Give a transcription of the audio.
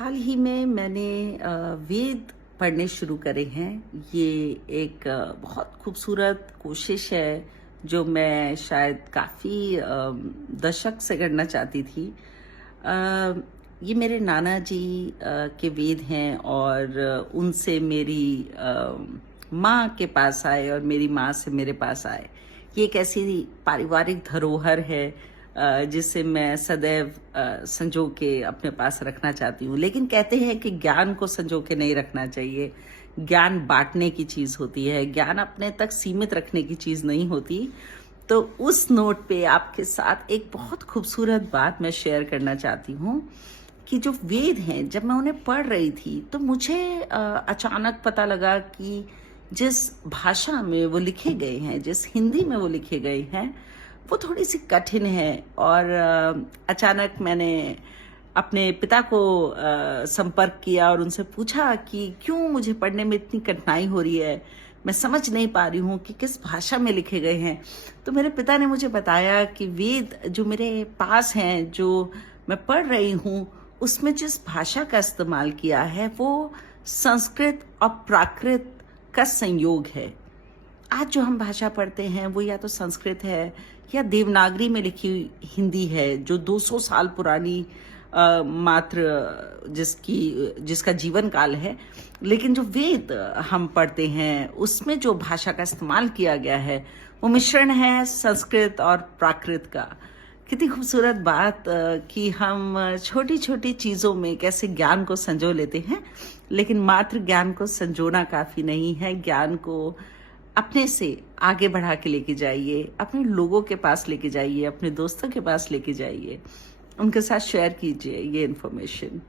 हाल ही में मैंने वेद पढ़ने शुरू करे हैं। ये एक बहुत खूबसूरत कोशिश है जो मैं शायद काफ़ी दशक से करना चाहती थी। ये मेरे नाना जी के वेद हैं और उनसे मेरी माँ के पास आए और मेरी माँ से मेरे पास आए। ये एक ऐसी पारिवारिक धरोहर है जिसे मैं सदैव संजो के अपने पास रखना चाहती हूँ। लेकिन कहते हैं कि ज्ञान को संजो के नहीं रखना चाहिए। ज्ञान बांटने की चीज़ होती है, ज्ञान अपने तक सीमित रखने की चीज़ नहीं होती। तो उस नोट पे आपके साथ एक बहुत खूबसूरत बात मैं शेयर करना चाहती हूँ कि जो वेद हैं, जब मैं उन्हें पढ़ रही थी तो मुझे अचानक पता लगा कि जिस भाषा में वो लिखे गए हैं, जिस हिंदी में वो लिखे गए हैं, वो थोड़ी सी कठिन है। और अचानक मैंने अपने पिता को संपर्क किया और उनसे पूछा कि क्यों मुझे पढ़ने में इतनी कठिनाई हो रही है, मैं समझ नहीं पा रही हूँ कि किस भाषा में लिखे गए हैं। तो मेरे पिता ने मुझे बताया कि वेद जो मेरे पास हैं, जो मैं पढ़ रही हूँ, उसमें जिस भाषा का इस्तेमाल किया है वो संस्कृत और प्राकृत का संयोग है। आज जो हम भाषा पढ़ते हैं वो या तो संस्कृत है या देवनागरी में लिखी हुई हिंदी है, जो 200 साल पुरानी मात्र जिसका जीवन काल है। लेकिन जो वेद हम पढ़ते हैं उसमें जो भाषा का इस्तेमाल किया गया है वो मिश्रण है संस्कृत और प्राकृत का। कितनी खूबसूरत बात कि हम छोटी छोटी चीज़ों में कैसे ज्ञान को संजो लेते हैं। लेकिन मात्र ज्ञान को संजोना काफ़ी नहीं है, ज्ञान को अपने से आगे बढ़ा के लेके जाइए, अपने लोगों के पास लेके जाइए, अपने दोस्तों के पास लेके जाइए, उनके साथ शेयर कीजिए ये इन्फॉर्मेशन।